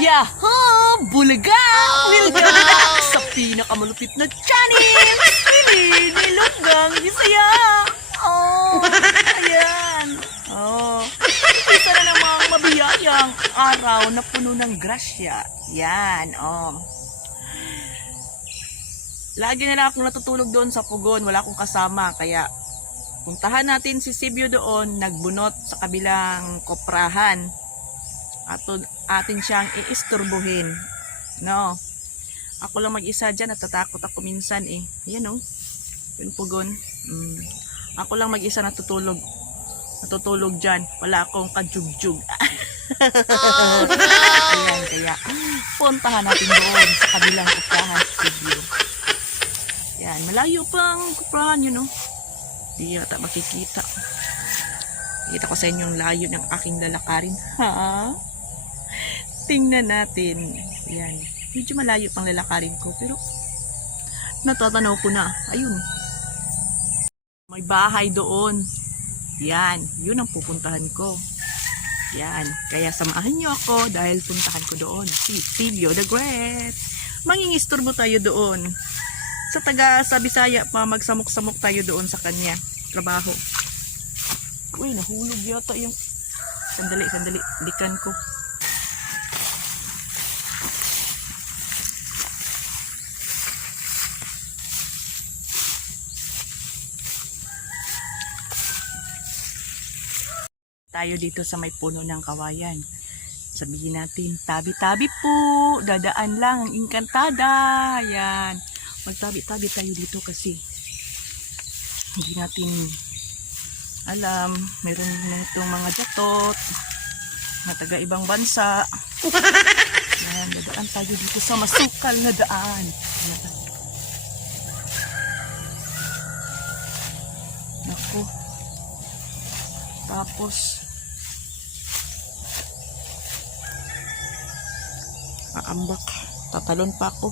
Yahoo! Bulaga! Welcome back sa pinakamalupit na channel! Pili Nilunggang Bisaya! Oh, ayan! Oh, isa na namang mabiyayang araw na puno ng grasya. Yan, oh. Lagi na lang akong natutulog doon sa pugon. Wala akong kasama, kaya puntahan natin si Sibyo doon, nagbunot sa kabilang koprahan. Atin siyang iisturbuhin. No. Ako lang mag-isa dyan, natatakot ako minsan eh. Ayan oh. Yung pugon. Ako lang mag-isa natutulog dyan. Wala akong kajugjug. Oh, no! Ayan, kaya puntahan natin doon sa kabilang koprahan si Sibyo. Yan, malayo pang koprahan yun oh. Di yata makikita. Kita ko sa inyo yung layo ng aking lalakarin. Ha? Tingnan natin. Yan. Medyo malayo pang lalakarin ko. Pero natatanaw ko na. Ayun. May bahay doon. Yan. Yun ang pupuntahan ko. Yan. Kaya samahan nyo ako dahil puntahan ko doon. Si Sibyo the Great. Mangingisturbo tayo doon. Sa Bisaya pa, magsamok-samok tayo doon sa kanya. Trabaho. Uy, nahulog yata yung... Sandali. Likan ko. Tayo dito sa may puno ng kawayan. Sabihin natin, tabi-tabi po. Dadaan lang ang engkantada. Ayan. Magtabi-tabi tayo dito kasi hindi natin alam, meron na itong mga jatot na taga ibang bansa. Ayan, dadaan tayo dito sa masukal na daan. Naku. Tapos aambak, tatalon pa ako.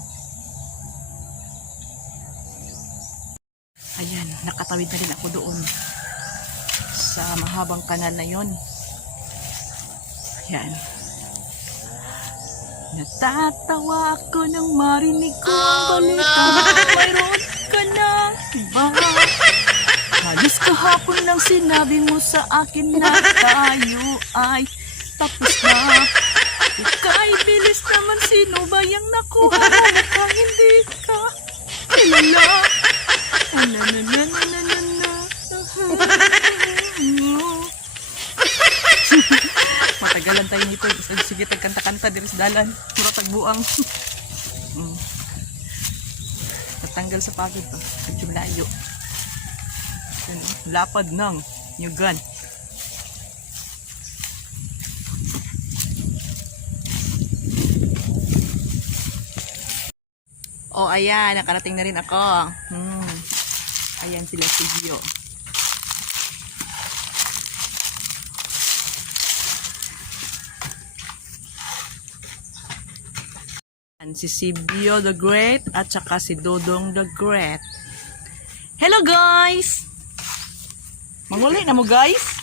Ayan, nakatawid na rin ako doon sa mahabang kanal na yon. Ayan. Natatawa ako nang marinig ko ang balita. Mayroon ka na iba. Halos kahapon lang sinabi mo sa akin na tayo ay tapos na. Ika'y bilis naman, sino ba yung nakuha mo baka hindi ka kilala. Matagalan tayo nito. Sige, tagkanta-kanta diri sa dalan. Puro tagbuang. Tatanggal sa pagod pa. Medyo layo. Lapad ng nyugan. Oh, ayan. Nakarating na rin ako. Ayan sila Sibyo. Si Sibyo the Great at saka si Dodong the Great. Hello guys! Manguli na mo guys?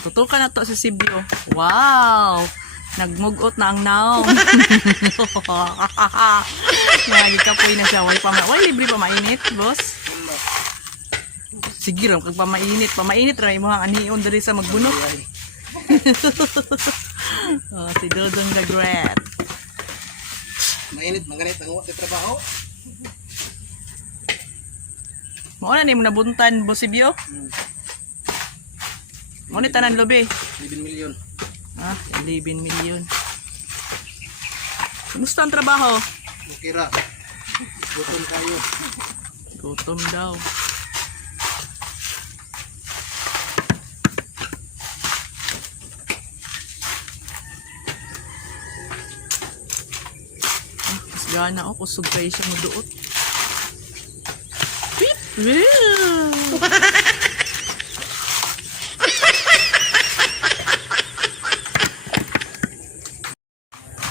Tutukan na to si Sibyo. Wow! Nagmugot na ang naong. Nagikapoy na siya. Way libre pa mainit, boss. Sige ram, kag pamainit. Pamainit ram, imuhang anion dari sa magbunot. Oh, si Dodong the Great. Mainit, maganit ang uwak sa trabaho. Mauna ni mo nabuntan, boss Sibyo? Mauna tanan lobe? 11 million. 11 million. Kumusta ang trabaho? Kira. Gutom kayo. Gutom daw. Gana ako, kusog kayo siya maduot.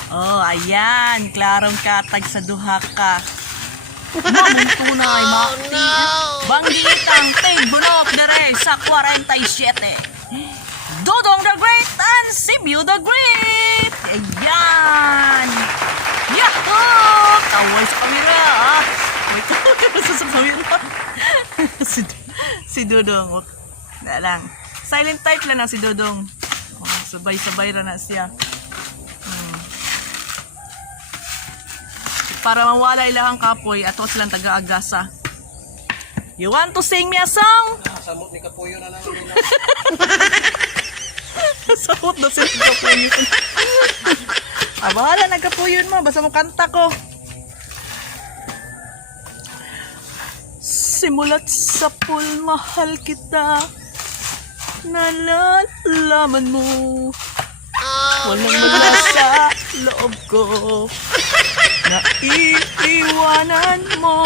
Oh, ayan. Klarong katag sa duha ka. Mamong tunay, Oh no! Banggitang tig bunok dere sa sa 47. Dodong the Great and Sibiu the Great! Ayan! Yahoo! Kaway sa kamera, ah! May kaway sa kamera. si Dodong. Na lang. Silent type lang na si Dodong. Oh, sabay-sabay na siya. Para mawala ilahang kapoy, ato silang taga-agasa. You want to sing me a song? Samot ni Kapuyo na lang. Sakot na sila kapuyon. Bahala na kapuyon mo. Basta mo kanta ko. Simulat sa pool, mahal kita. Nalalaman mo. Walang mula sa loob ko. Naiiwanan mo.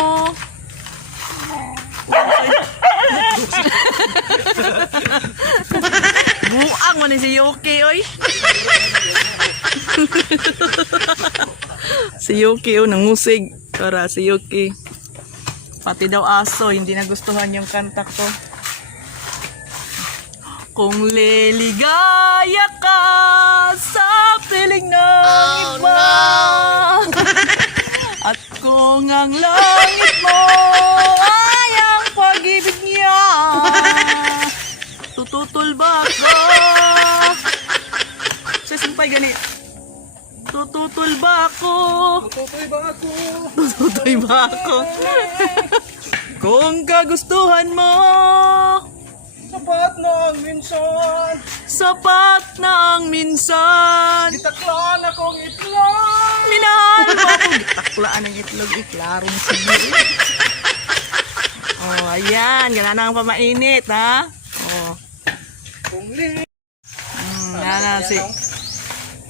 Buang mo ni si Yuki, oy. Si Yuki, oh, nangusig. Para si Yuki. Pati daw aso, hindi nagustuhan yung kanta ko. Kung liligaya ka sa piling ng iba, at kung ang langit mo ay ang pag-ibig niya, tututol ba ka? Sisimpay gani. Tututol ba ako? Tutoy ba ako? Tututoy ba ako? Kung kagustuhan mo, Sapat na ang minsan. sapat na ang minsan. Itaklaan akong itlog. Minahal mo ako. Taklaan ng itlog. Iklaro mo sa iyo. Oh, ayan. Ganun na ang pamainit, ha? Oh. Kung li.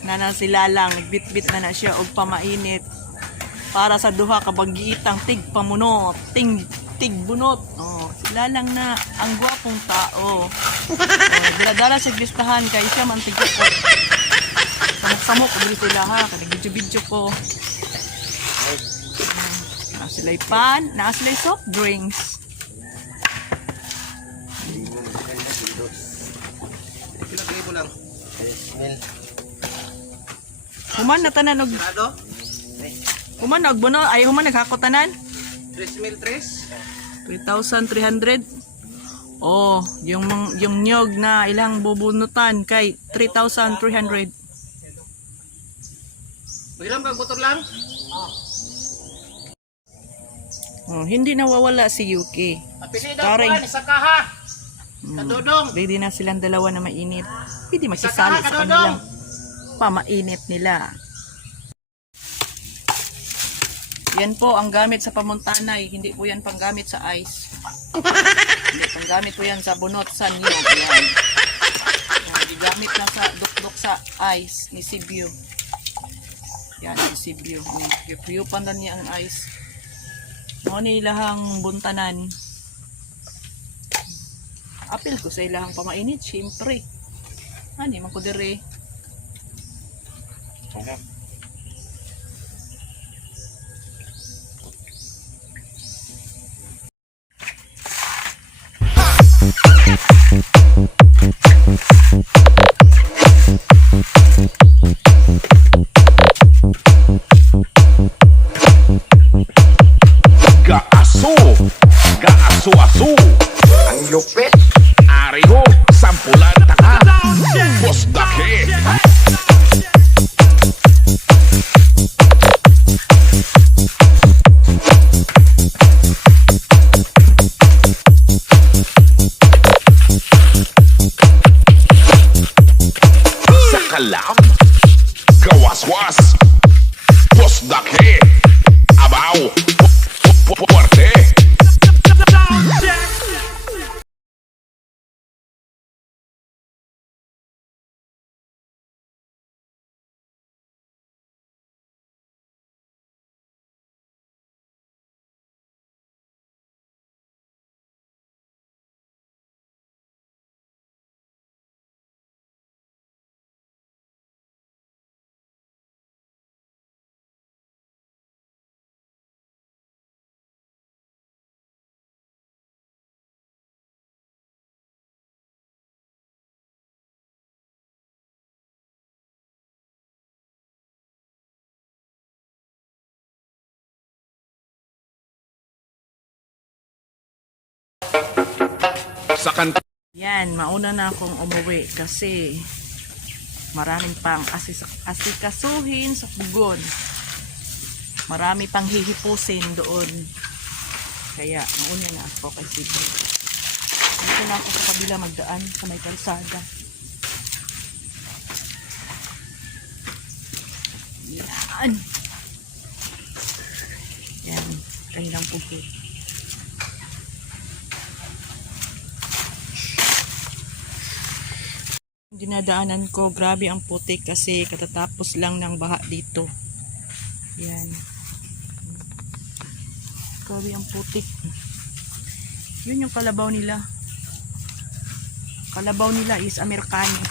Nana si Lalang. Nagbitbit na siya og pamainit. Para sa duha kabagitang tig pamunot. Tig bunot. Oh, si Lalang na ang gwapong tao. Oh, dala-dala sa listahan kay siya mantigo ko. Samok-samok ko dito sila ha. Kanag-video ko. Nakasilay pan. Nakasilay soft drinks. Pilagay mo lang. Human na tanan og Ano? human nagbuno ay human naghakotanan. 3,000 3,300. Oh, yung nyog na ilang bubunutan kay 3,300. Ilang kang motor lang? Oh, hindi nawawala si Yuki. Starring. Sa kaha. Kadudong. Ready na silang dalawa na mainit. Hindi magsisali sa kanilang pamainit nila. Yan po ang gamit sa pamuntanay. Hindi po yan panggamit sa ice. Hindi, panggamit po yan sa bunot sa niyog. Yan. Yan, gamit na sa dukdok sa ice ni Sibiu. Yan, si Sibiu. Piyupan na niya ang ice. Ano ni ilahang buntanan. Apil ko sa ilahang pamainit, syempre. Ano, man ko dire. Gaaso-aso ang lupit. Ariho, sampulan taka. Boss Dake. Sa kalam, gawaswas. Boss Dake. Abaw. Fuerte. sa kanta. Yan, mauna na akong umuwi kasi maraming pang asikasuhin sa pugon. Marami pang hihipusin doon. Kaya mauna na ako kasi dito na ako sa kabila magdaan sa may kalsada. Yan. Yan, kanilang pugon. Dinadaanan ko, grabe ang putik kasi katatapos lang ng baha dito. Yan. Grabe ang putik. Yun yung kalabaw nila. Kalabaw nila is Amerikano.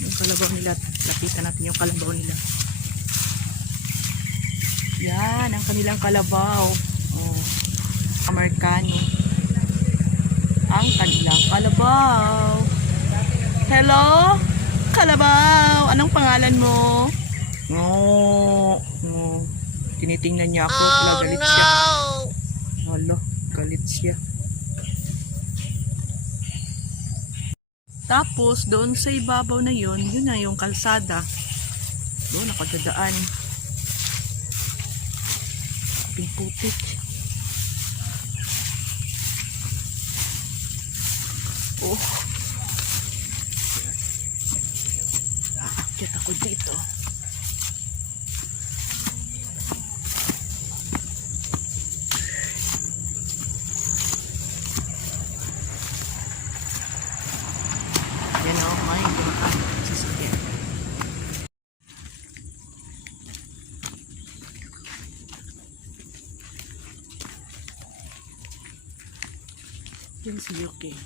Yung kalabaw nila, lapitan natin yung kalabaw nila. Yan, ang kanilang kalabaw. Oh. Amerikano. Ang kanilang kalabaw. Hello? Kalabaw, anong pangalan mo? No. Tinitingnan niya ako, galit siya. Hala, galit siya. Tapos, doon sa ibabaw na yun na yung kalsada. Doon, nakadadaan. Putik. Oh. Aakyat ako dito. Yan o, may gumakan. Sasakyan. Yan si Yuki.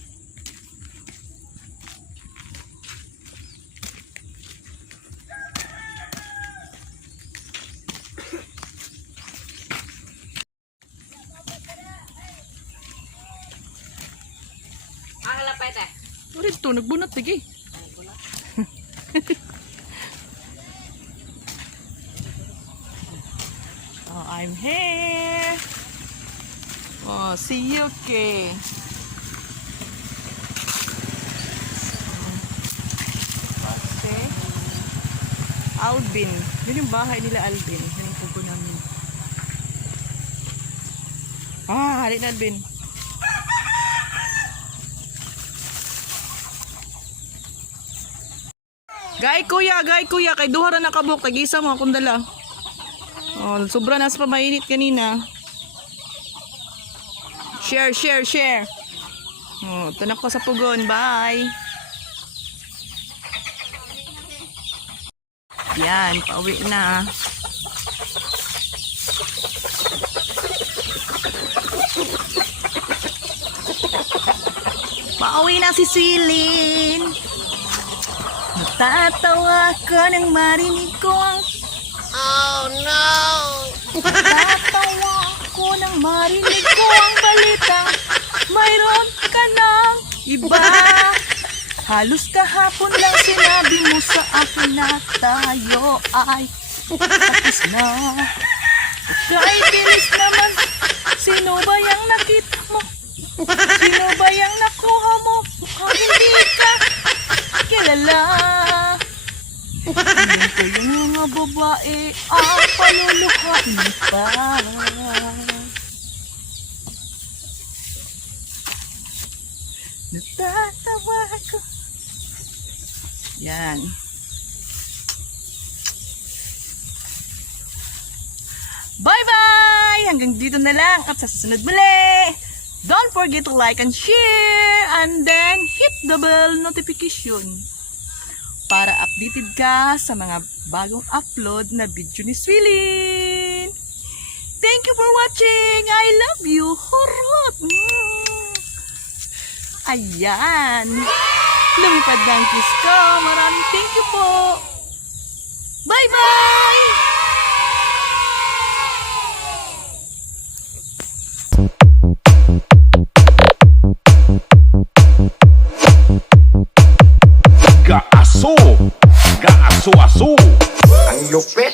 Ulit to, nagbunot lagi. Oh, I'm here. Oh, si Yuki. Okay. Alvin. Yun yung bahay nila, Alvin. Yun yung pugo namin. Halin Alvin. Gay kuya, kay duha ra nakabuk, tag-isa mo akong dala. Oh, sobra na sa pamainit kanina. Share. Oh, tanak ko sa pugon, bye. Yan, pauwi na. Pauwi na si Silin. Natatawa ko nang marinig ko ang... Oh no! Natatawa ko nang marinig ko ang balita. Mayroon ka ng iba. Halos kahapon lang sinabi mo sa akin na tayo ay tapos na. Kay bilis naman, sino ba yung nakita mo? Sino ba yung nakuha mo? Mukhang hindi ka kilala. Hindi ko yung mga babae ang paluluhain pa. Natatawa ko. Yan. Bye-bye! Hanggang dito na lang at sa susunod muli. Don't forget to like and share and then hit the bell notification para updated ka sa mga bagong upload na video ni Swilin. Thank you for watching. I love you. Hurot! Ayan. Lumipad na ang kiss ko. Maraming thank you po. Bye-bye! Gaaso, aso. Ang lupit.